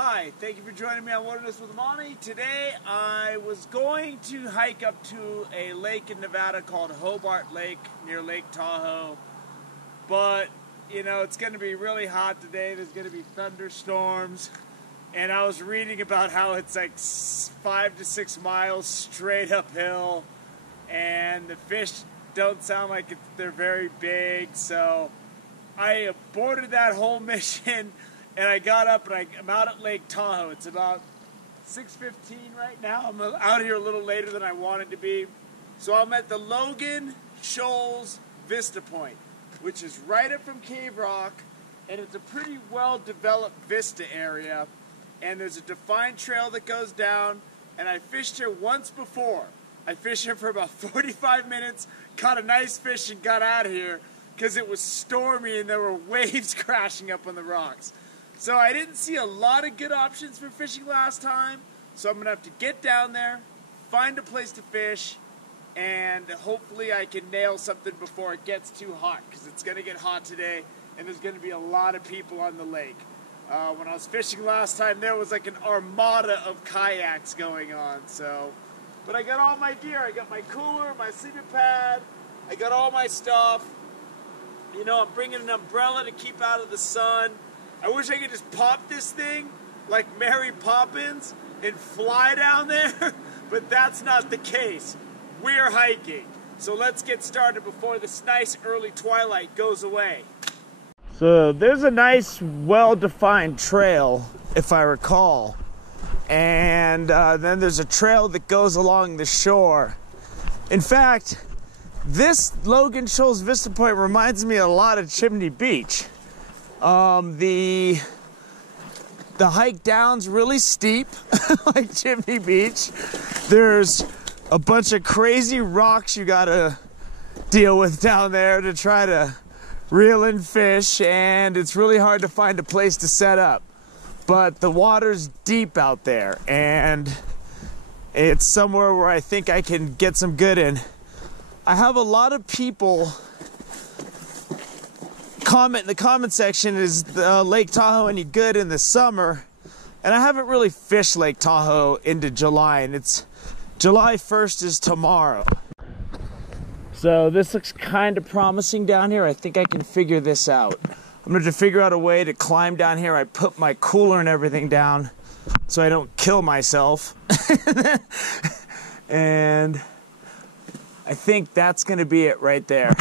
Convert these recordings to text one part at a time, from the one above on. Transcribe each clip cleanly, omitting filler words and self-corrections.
Hi, thank you for joining me on Wilderness with Monty. Today I was going to hike up to a lake in Nevada called Hobart Lake near Lake Tahoe, but you know it's going to be really hot today. There's going to be thunderstorms, and I was reading about how it's like 5 to 6 miles straight uphill, and the fish don't sound like they're very big, so I aborted that whole mission. And I got up and I'm out at Lake Tahoe. It's about 6:15 right now. I'm out here a little later than I wanted to be. So I'm at the Logan Shoals Vista point, which is right up from Cave Rock, and it's a pretty well-developed vista area. And there's a defined trail that goes down, and I fished here once before. I fished here for about 45 minutes, caught a nice fish, and got out of here because it was stormy and there were waves crashing up on the rocks. So I didn't see a lot of good options for fishing last time, so I'm going to have to get down there, find a place to fish, and hopefully I can nail something before it gets too hot, because it's going to get hot today, and there's going to be a lot of people on the lake. When I was fishing last time, there was like an armada of kayaks going on, so. But I got all my gear. I got my cooler, my sleeping pad, I got all my stuff. You know, I'm bringing an umbrella to keep out of the sun. I wish I could just pop this thing like Mary Poppins and fly down there, but that's not the case. We're hiking, so let's get started before this nice early twilight goes away. So there's a nice well-defined trail, if I recall, and then there's a trail that goes along the shore. In fact, this Logan Shoals Vista Point reminds me a lot of Chimney Beach. The hike down's really steep, like Chimney Beach. There's a bunch of crazy rocks you gotta deal with down there to try to reel in fish, and it's really hard to find a place to set up. But the water's deep out there, and it's somewhere where I think I can get some good in. I have a lot of people comment in the comment section, is Lake Tahoe any good in the summer? And I haven't really fished Lake Tahoe into July, and it's July 1st is tomorrow. So this looks kind of promising down here. I think I can figure this out. I'm going to figure out a way to climb down here. I put my cooler and everything down so I don't kill myself. And I think that's going to be it right there.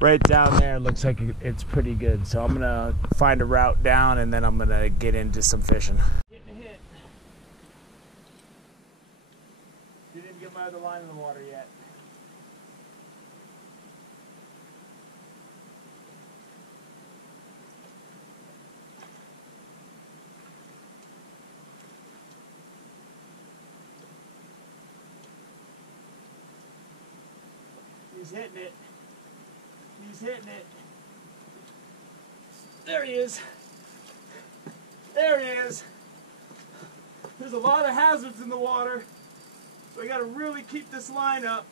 Right down there, looks like it's pretty good. So I'm gonna find a route down, and then I'm gonna get into some fishing. Getting a hit. Didn't get my other line in the water yet. He's hitting it. He's hitting it. There he is. There he is. There's a lot of hazards in the water, so I got to really keep this line up.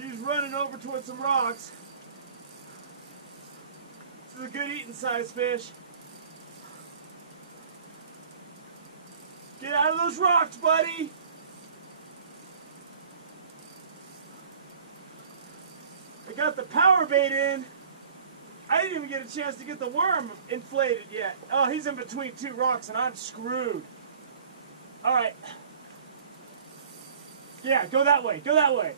He's running over towards some rocks. This is a good eating size fish. Get out of those rocks, buddy. I got the power bait in. I didn't even get a chance to get the worm inflated yet. Oh, he's in between two rocks and I'm screwed. All right. Yeah, go that way. Go that way.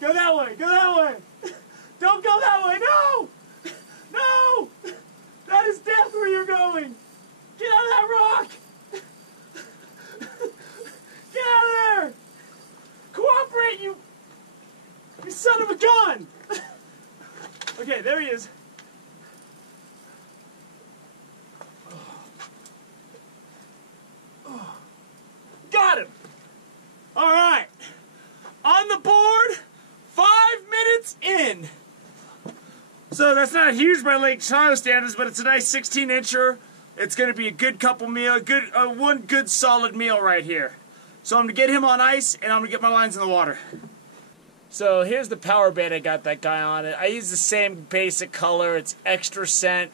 Go that way. Go that way. Don't go that way. No! No! That is death where you're going. Get out of that rock. Get out of there. Cooperate, you son of a gun. Okay, there he is. Got him. All right. On the board, 5 minutes in. So that's not huge by Lake Tahoe standards, but it's a nice 16-incher. It's going to be a good couple meal, one good solid meal right here. So I'm going to get him on ice, and I'm going to get my lines in the water. So here's the power bait I got that guy on. I use the same basic color. It's extra scent,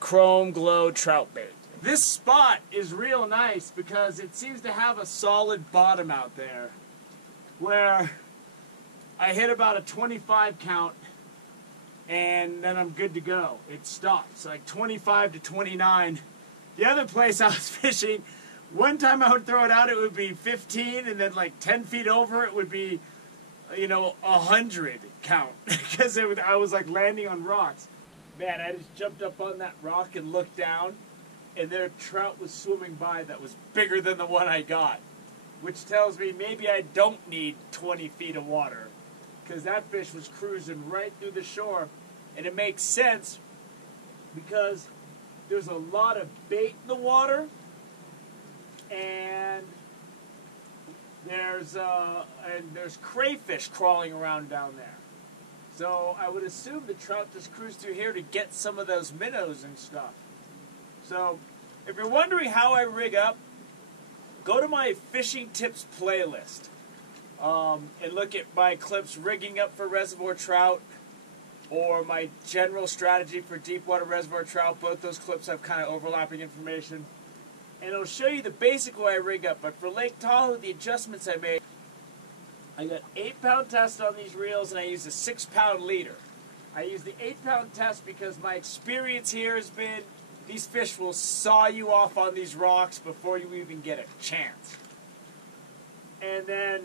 chrome glow trout bait. This spot is real nice because it seems to have a solid bottom out there where I hit about a 25 count and then I'm good to go. It stops, like 25 to 29. The other place I was fishing, one time I would throw it out, it would be 15, and then like 10 feet over it would be, 100 count because I was like landing on rocks. Man, I just jumped up on that rock and looked down, and their trout was swimming by that was bigger than the one I got, which tells me maybe I don't need 20 feet of water, because that fish was cruising right through the shore. And it makes sense because there's a lot of bait in the water, and there's crayfish crawling around down there. So I would assume the trout just cruised through here to get some of those minnows and stuff. So if you're wondering how I rig up, go to my fishing tips playlist and look at my clips rigging up for reservoir trout, or my general strategy for deep water reservoir trout. Both those clips have kind of overlapping information. And it'll show you the basic way I rig up. But for Lake Tahoe, the adjustments I made, I got 8-pound test on these reels, and I used a 6-pound leader. I used the 8-pound test because my experience here has been these fish will saw you off on these rocks before you even get a chance. And then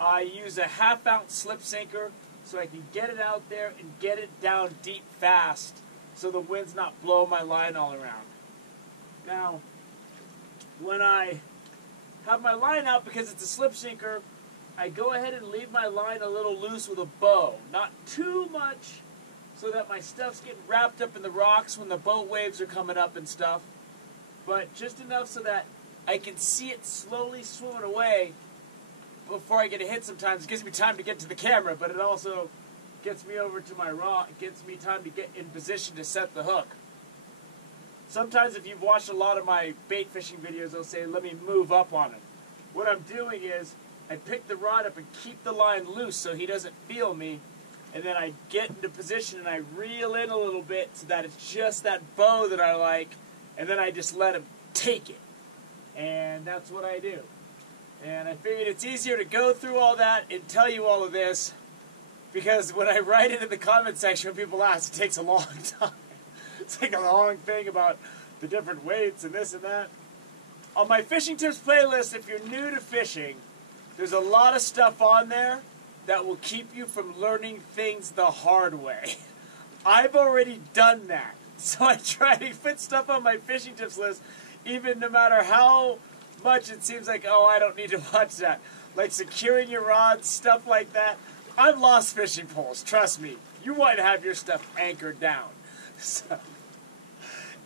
I use a 1/2-ounce slip sinker so I can get it out there and get it down deep fast so the wind's not blowing my line all around. Now, when I have my line out, because it's a slip sinker, I go ahead and leave my line a little loose with a bow. Not too much so that my stuff's getting wrapped up in the rocks when the boat waves are coming up and stuff, but just enough so that I can see it slowly swimming away before I get a hit sometimes. It gives me time to get to the camera, but it also gets me over to my rod. It gives me time to get in position to set the hook. Sometimes if you've watched a lot of my bait fishing videos, they'll say, let me move up on him. What I'm doing is I pick the rod up and keep the line loose so he doesn't feel me, and then I get into position and I reel in a little bit so that it's just that bow that I like, and then I just let him take it. And that's what I do. And I figured it's easier to go through all that and tell you all of this, because when I write it in the comment section, when people ask, it takes a long time. It's like a long thing about the different weights and this and that. On my fishing tips playlist, if you're new to fishing, there's a lot of stuff on there that will keep you from learning things the hard way. I've already done that. So I try to put stuff on my fishing tips list, even no matter how much it seems like, oh, I don't need to watch that. Like securing your rods, stuff like that. I've lost fishing poles, trust me. You want to have your stuff anchored down. So,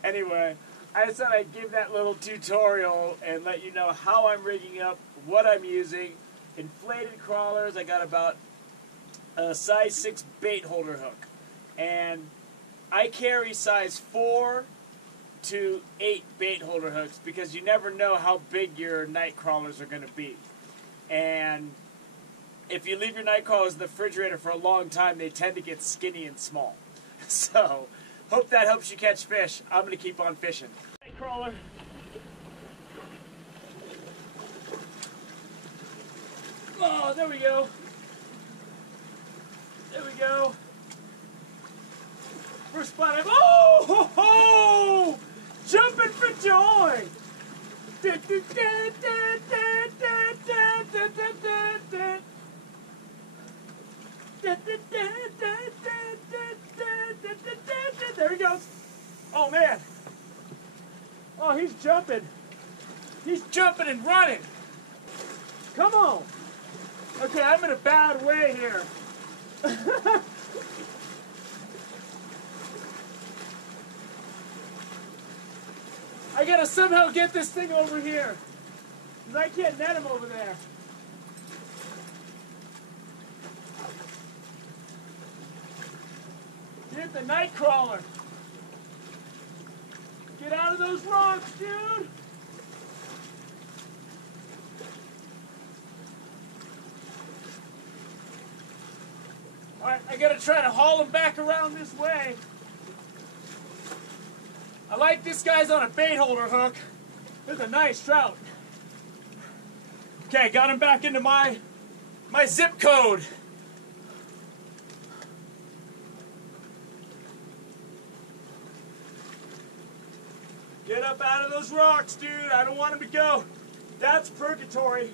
anyway, I just thought I'd give that little tutorial and let you know how I'm rigging up, what I'm using. Inflated crawlers, I got about a size 6 bait holder hook. And I carry size 4 to 8 bait holder hooks because you never know how big your night crawlers are going to be. And if you leave your night crawlers in the refrigerator for a long time, they tend to get skinny and small. So, hope that helps you catch fish. I'm going to keep on fishing. Night crawler. Oh, there we go. There we go. First spot I'm... Oh! Ho, ho! Jumping for joy! There he goes. Oh, man. Oh, he's jumping. He's jumping and running. Come on. Okay, I'm in a bad way here. I gotta somehow get this thing over here, because I can't net him over there. Get the night crawler. Get out of those rocks, dude. Alright, I gotta try to haul him back around this way. I like this guy's on a bait holder hook. There's a nice trout. Okay, got him back into my zip code. Get up out of those rocks, dude. I don't want him to go. That's purgatory.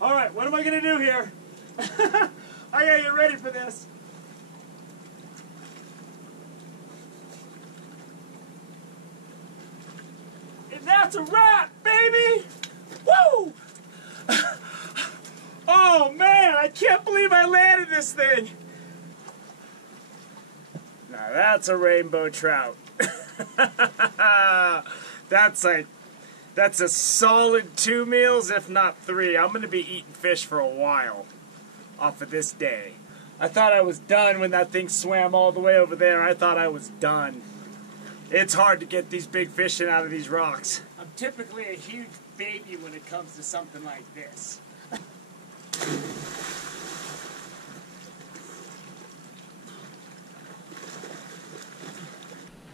All right, what am I gonna do here? I gotta get ready for this. And that's a wrap, baby! Woo! Oh man, I can't believe I landed this thing. Now that's a rainbow trout. That's a solid 2 meals, if not 3. I'm gonna be eating fish for a while off of this day. I thought I was done when that thing swam all the way over there. I thought I was done. It's hard to get these big fish in out of these rocks. I'm typically a huge baby when it comes to something like this.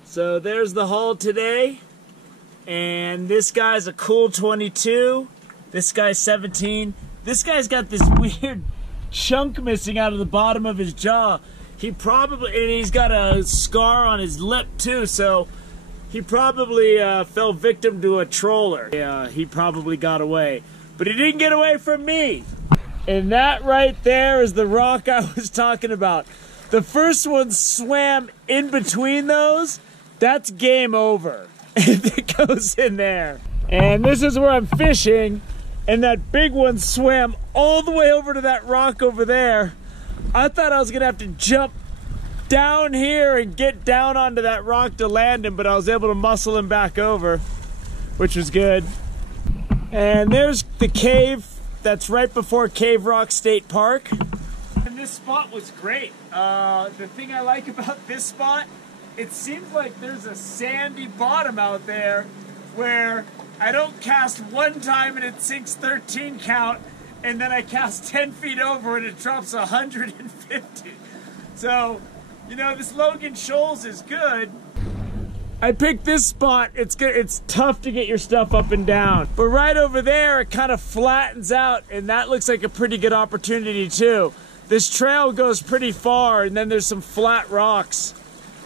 So there's the haul today. And this guy's a cool 22. This guy's 17. This guy's got this weird chunk missing out of the bottom of his jaw. And he's got a scar on his lip too, so he probably fell victim to a troller. Yeah, he probably got away. But he didn't get away from me. And that right there is the rock I was talking about. The first one swam in between those. That's game over. If it goes in there. And this is where I'm fishing, and that big one swam all the way over to that rock over there. I thought I was gonna have to jump down here and get down onto that rock to land him, but I was able to muscle him back over, which was good. And there's the cave that's right before Cave Rock State Park. And this spot was great. The thing I like about this spot, it seems like there's a sandy bottom out there where I don't cast one time and it sinks 13 count, and then I cast 10 feet over and it drops 150. So, you know, this Logan Shoals is good. I picked this spot. It's good. It's tough to get your stuff up and down. But right over there, it kind of flattens out, and that looks like a pretty good opportunity too. This trail goes pretty far, and then there's some flat rocks.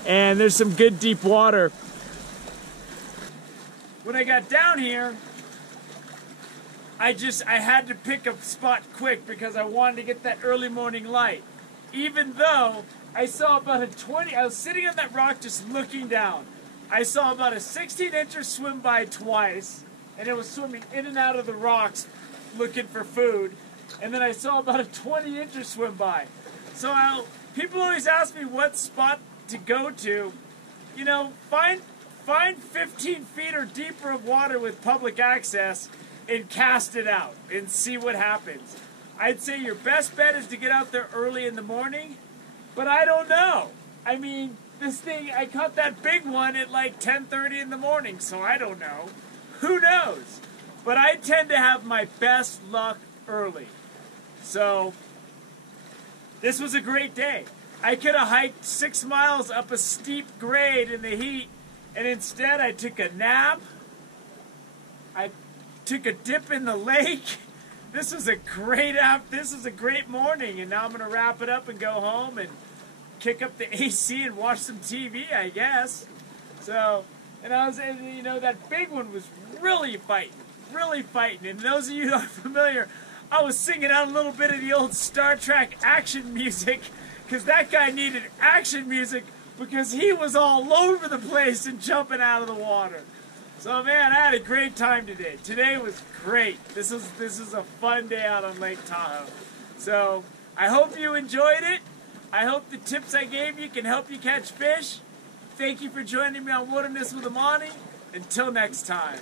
And there's some good deep water. When I got down here, I had to pick a spot quick because I wanted to get that early morning light. Even though I saw about I was sitting on that rock just looking down. I saw about a 16-incher swim by twice, and it was swimming in and out of the rocks looking for food. And then I saw about a 20-incher swim by. So people always ask me what spot to go to. You know, find 15 feet or deeper of water with public access and cast it out and see what happens. I'd say your best bet is to get out there early in the morning, but I don't know. I mean, this thing, I caught that big one at like 10:30 in the morning, so I don't know. Who knows? But I tend to have my best luck early. So, this was a great day. I could have hiked 6 miles up a steep grade in the heat, and instead I took a nap. I took a dip in the lake. This was a great morning, and now I'm gonna wrap it up and go home and kick up the AC and watch some TV, I guess. So, and you know, that big one was really fighting. And those of you who are familiar, I was singing out a little bit of the old Star Trek action music, because that guy needed action music because he was all over the place and jumping out of the water. So man, I had a great time today. Today was great. This is a fun day out on Lake Tahoe. So I hope you enjoyed it. I hope the tips I gave you can help you catch fish. Thank you for joining me on Wilderness with Amani. Until next time.